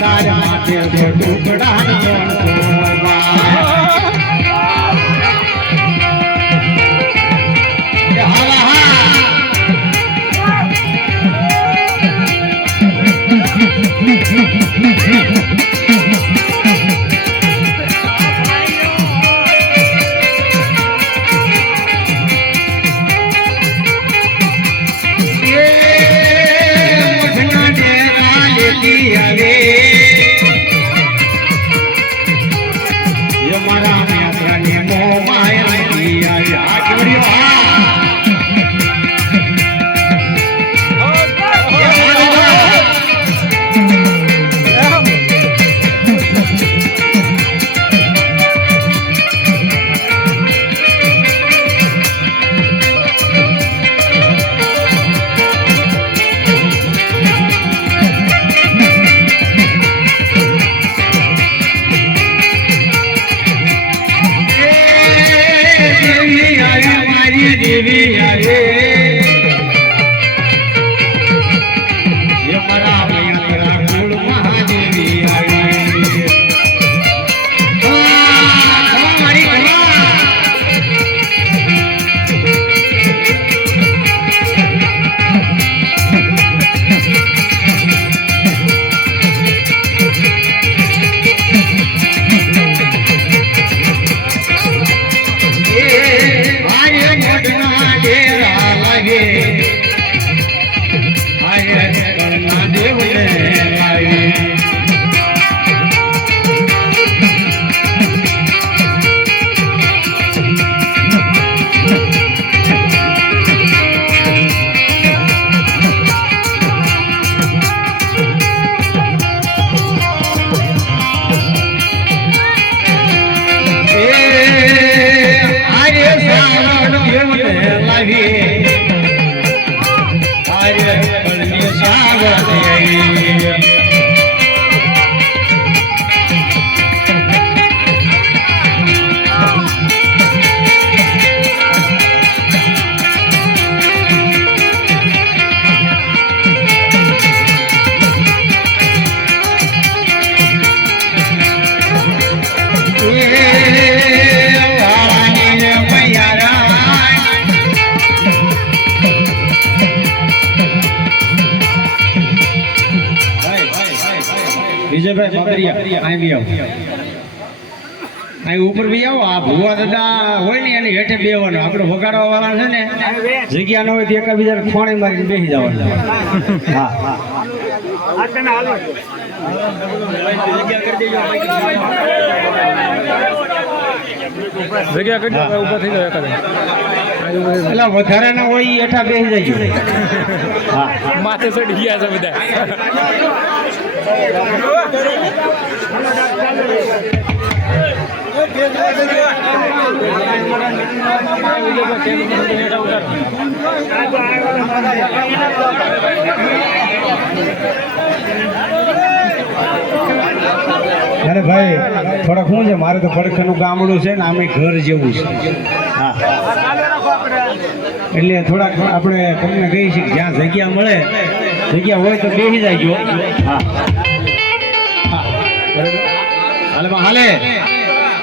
તારા માટે ટુકડા મારા મારી ಸಾಗರೇ વિજયભાઈ બાબરિયા અહીં બી આવો. અહીં ઉપર બી આવો આ ભુવા દાદા હોય ને એની હેઠે બેવાનો. આપણે વગાડવા વાળા છે ને જગ્યા ન હોય તો એકાબીજાને ખોણે મારીને બેસી જવાનું. હા. હા જગ્યા કરી ઊભા થઈ જાય એકાદે એટલે વધારે ના હોય એઠા હેઠા બેસી જાય હા. માથે ચડી ગયા છે બધા. અરે ભાઈ, થોડાક શું છે? મારે તો પડખેનું ગામડું છે ને, આમે ઘર જેવું છે. હા. એટલે થોડાક આપણે તમને કહી છીએ જ્યાં જગ્યા મળે, જગ્યા હોય તો બેસી જાય હા. હા બરાબર હાલે હાલે.